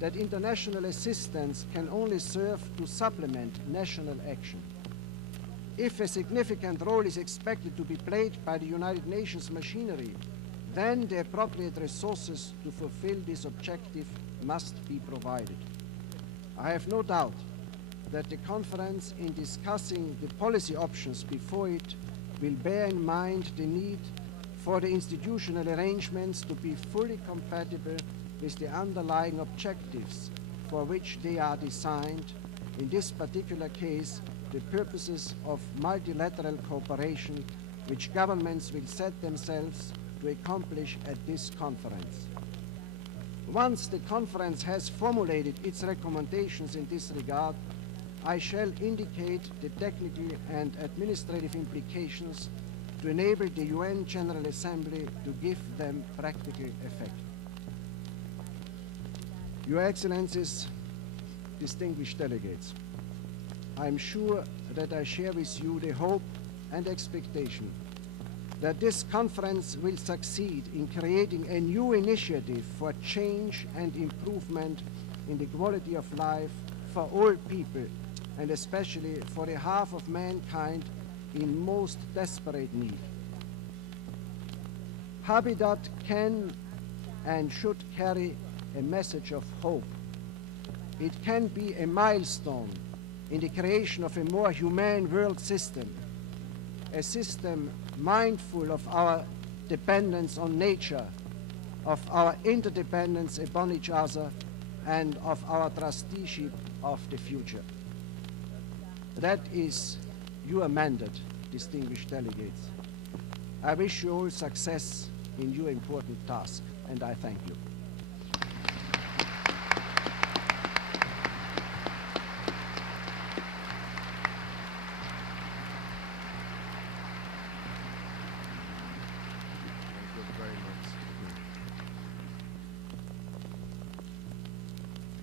that international assistance can only serve to supplement national action. If a significant role is expected to be played by the United Nations machinery, then the appropriate resources to fulfill this objective must be provided. I have no doubt that the conference, in discussing the policy options before it, will bear in mind the need for the institutional arrangements to be fully compatible with the underlying objectives for which they are designed, in this particular case, the purposes of multilateral cooperation which governments will set themselves to accomplish at this conference. Once the conference has formulated its recommendations in this regard, I shall indicate the technical and administrative implications to enable the UN General Assembly to give them practical effect. Your Excellencies, distinguished delegates, I am sure that I share with you the hope and expectation that this conference will succeed in creating a new initiative for change and improvement in the quality of life for all people, and especially for the half of mankind in most desperate need. Habitat can and should carry a message of hope. It can be a milestone in the creation of a more humane world system, a system mindful of our dependence on nature, of our interdependence upon each other, and of our trusteeship of the future. That is your mandate, distinguished delegates. I wish you all success in your important task, and I thank you.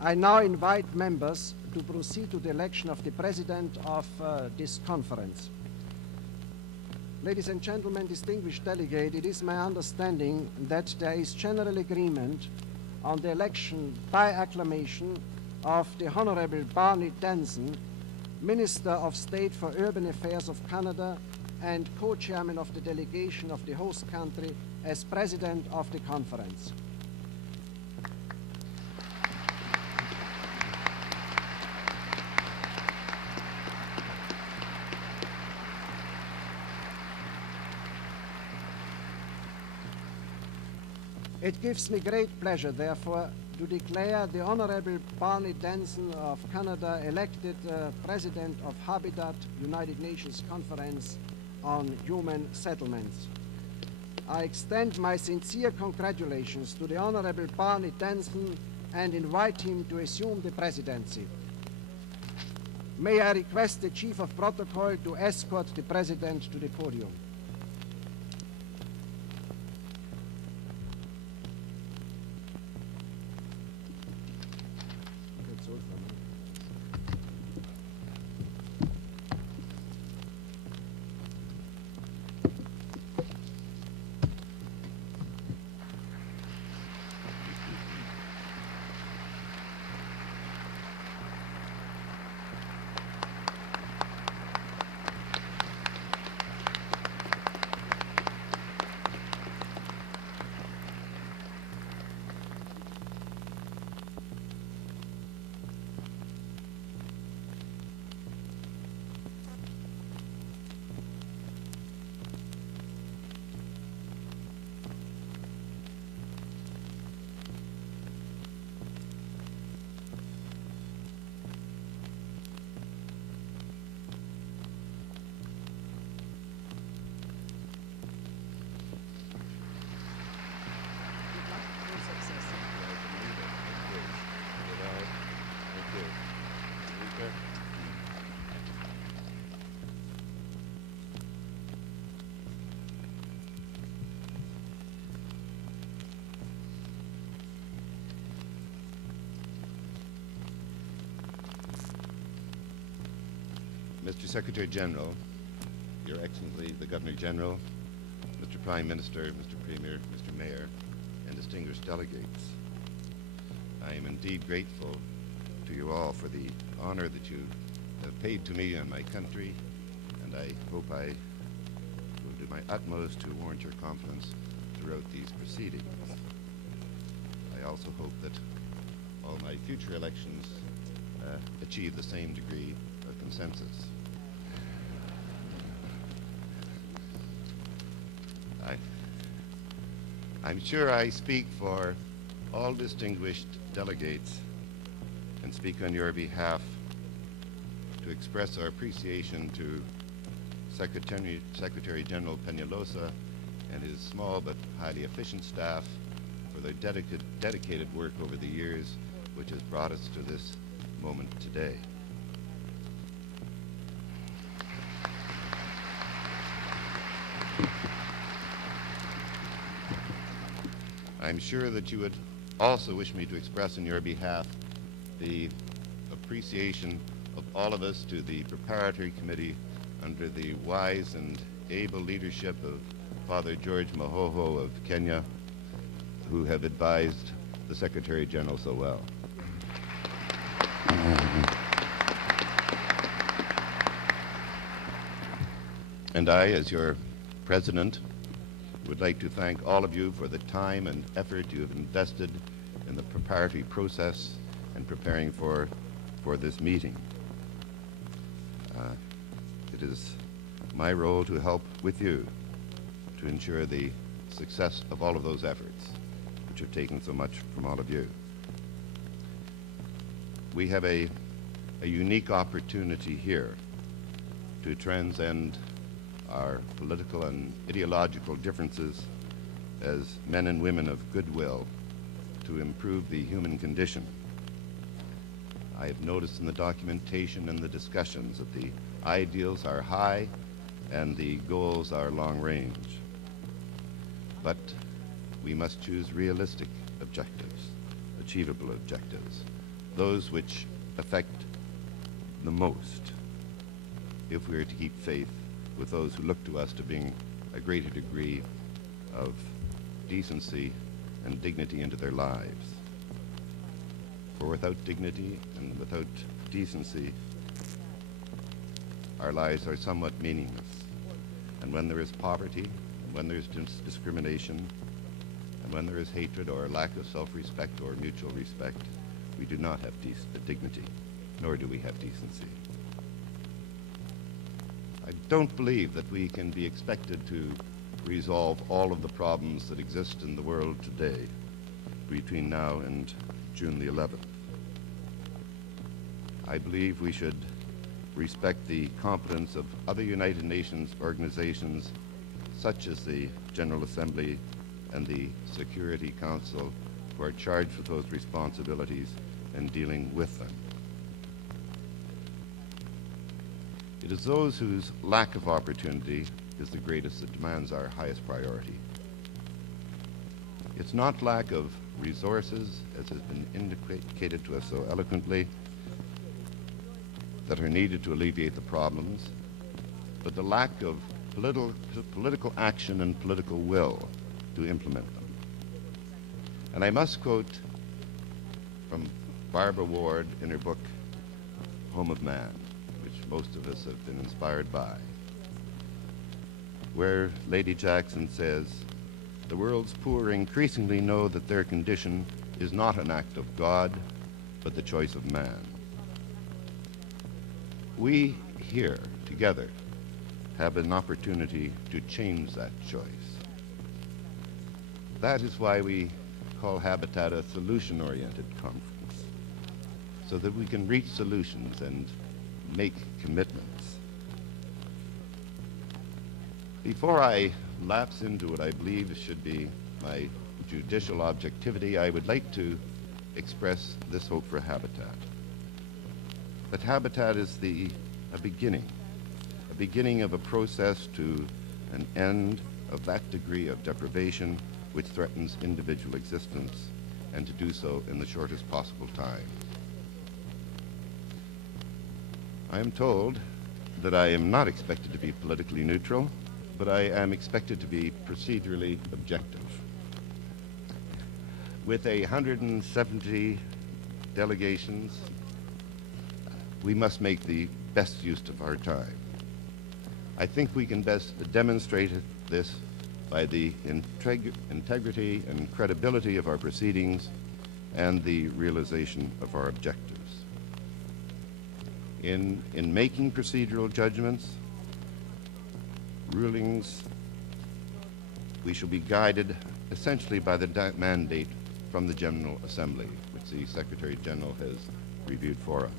I now invite members to proceed to the election of the president of this conference. Ladies and gentlemen, distinguished delegate, it is my understanding that there is general agreement on the election by acclamation of the Honorable Barney Denson, Minister of State for Urban Affairs of Canada and co-chairman of the delegation of the host country, as president of the conference. It gives me great pleasure, therefore, to declare the Honorable Barney Denson of Canada elected President of Habitat, United Nations Conference on Human Settlements. I extend my sincere congratulations to the Honorable Barney Denson and invite him to assume the presidency. May I request the Chief of Protocol to escort the President to the podium. Mr. Secretary General, Your Excellency the Governor General, Mr. Prime Minister, Mr. Premier, Mr. Mayor, and distinguished delegates. I am indeed grateful to you all for the honor that you have paid to me and my country, and I hope I will do my utmost to warrant your confidence throughout these proceedings. I also hope that all my future elections achieve the same degree of consensus. I'm sure I speak for all distinguished delegates and speak on your behalf to express our appreciation to Secretary General Peñalosa and his small but highly efficient staff for their dedicated work over the years, which has brought us to this moment today. I'm sure that you would also wish me to express on your behalf the appreciation of all of us to the Preparatory Committee under the wise and able leadership of Father George Mahoho of Kenya, who have advised the Secretary General so well. And I, as your President, would like to thank all of you for the time and effort you have invested in the preparatory process and preparing for this meeting. It is my role to help with you to ensure the success of all of those efforts, which have taken so much from all of you. We have a unique opportunity here to transcend our political and ideological differences as men and women of goodwill to improve the human condition. I have noticed in the documentation and the discussions that the ideals are high and the goals are long range. But we must choose realistic objectives, achievable objectives, those which affect the most if we are to keep faith with those who look to us to bring a greater degree of decency and dignity into their lives. For without dignity and without decency, our lives are somewhat meaningless. And when there is poverty, and when there is discrimination, and when there is hatred or a lack of self-respect or mutual respect, we do not have dignity, nor do we have decency. I don't believe that we can be expected to resolve all of the problems that exist in the world today between now and June the 11th. I believe we should respect the competence of other United Nations organizations such as the General Assembly and the Security Council, who are charged with those responsibilities and dealing with them. It is those whose lack of opportunity is the greatest that demands our highest priority. It's not lack of resources, as has been indicated to us so eloquently, that are needed to alleviate the problems, but the lack of political action and political will to implement them. And I must quote from Barbara Ward in her book, Home of Man, which most of us have been inspired by, where Lady Jackson says, "The world's poor increasingly know that their condition is not an act of God, but the choice of man." We here, together, have an opportunity to change that choice. That is why we call Habitat a solution-oriented conference, so that we can reach solutions and make commitments. Before I lapse into what I believe should be my judicial objectivity, I would like to express this hope for Habitat. That Habitat is a beginning of a process to an end of that degree of deprivation which threatens individual existence, and to do so in the shortest possible time. I am told that I am not expected to be politically neutral, but I am expected to be procedurally objective. With a 170 delegations, we must make the best use of our time. I think we can best demonstrate this by the integrity and credibility of our proceedings and the realization of our objectives. In making procedural judgments, rulings, we shall be guided essentially by the mandate from the General Assembly, which the Secretary General has reviewed for us,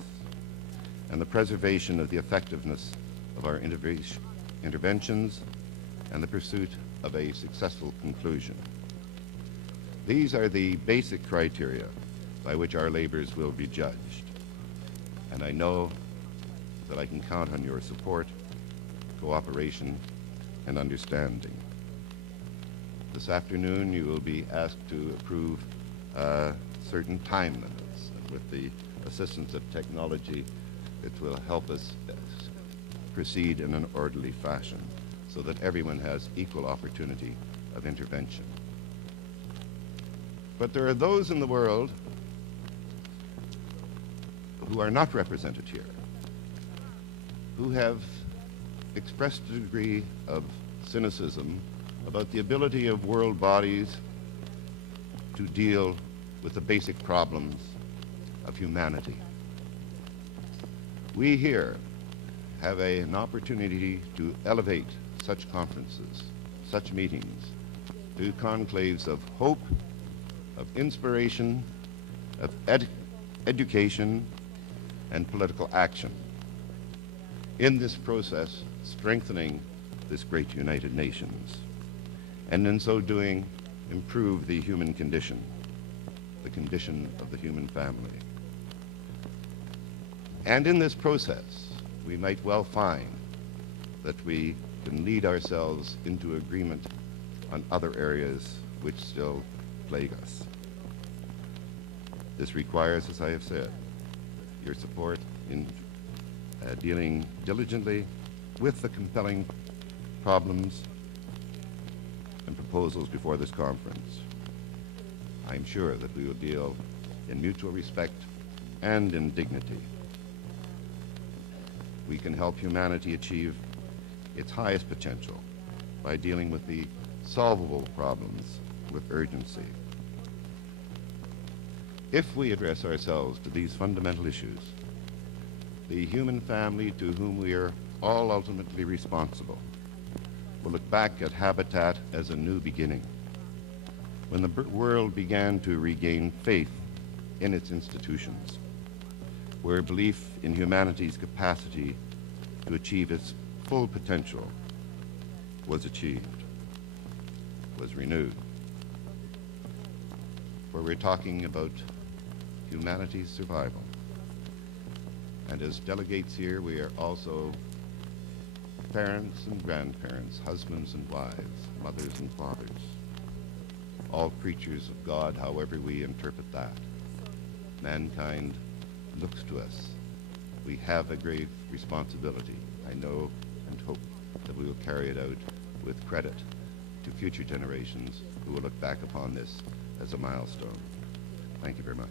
and the preservation of the effectiveness of our interventions and the pursuit of a successful conclusion. These are the basic criteria by which our labors will be judged, and I know that I can count on your support, cooperation, and understanding. This afternoon, you will be asked to approve certain time limits. With the assistance of technology, it will help us proceed in an orderly fashion so that everyone has equal opportunity of intervention. But there are those in the world who are not represented here, who have expressed a degree of cynicism about the ability of world bodies to deal with the basic problems of humanity. We here have an opportunity to elevate such conferences, such meetings, to conclaves of hope, of inspiration, of education, and political action. In this process, strengthening this great United Nations, and in so doing, improve the human condition, the condition of the human family. And in this process, we might well find that we can lead ourselves into agreement on other areas which still plague us. This requires, as I have said, your support in dealing diligently with the compelling problems and proposals before this conference. I'm sure that we will deal in mutual respect and in dignity. We can help humanity achieve its highest potential by dealing with the solvable problems with urgency. If we address ourselves to these fundamental issues, the human family to whom we are all ultimately responsible will look back at Habitat as a new beginning, when the world began to regain faith in its institutions, where belief in humanity's capacity to achieve its full potential was achieved, was renewed. Where we're talking about humanity's survival. And as delegates here, we are also parents and grandparents, husbands and wives, mothers and fathers, all creatures of God, however we interpret that. Mankind looks to us. We have a grave responsibility. I know and hope that we will carry it out with credit to future generations who will look back upon this as a milestone. Thank you very much.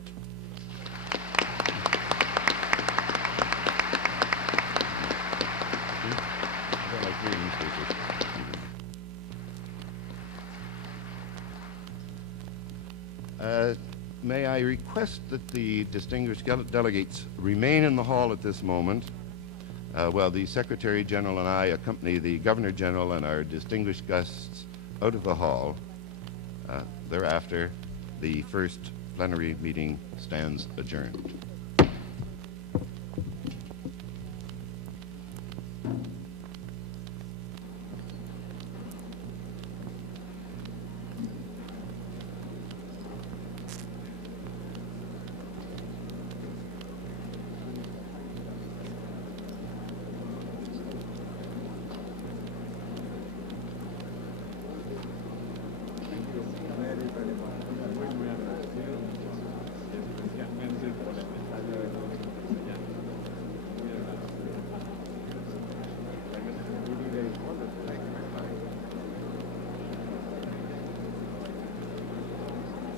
May I request that the distinguished delegates remain in the hall at this moment while the Secretary General and I accompany the Governor General and our distinguished guests out of the hall. Thereafter, the first plenary meeting stands adjourned.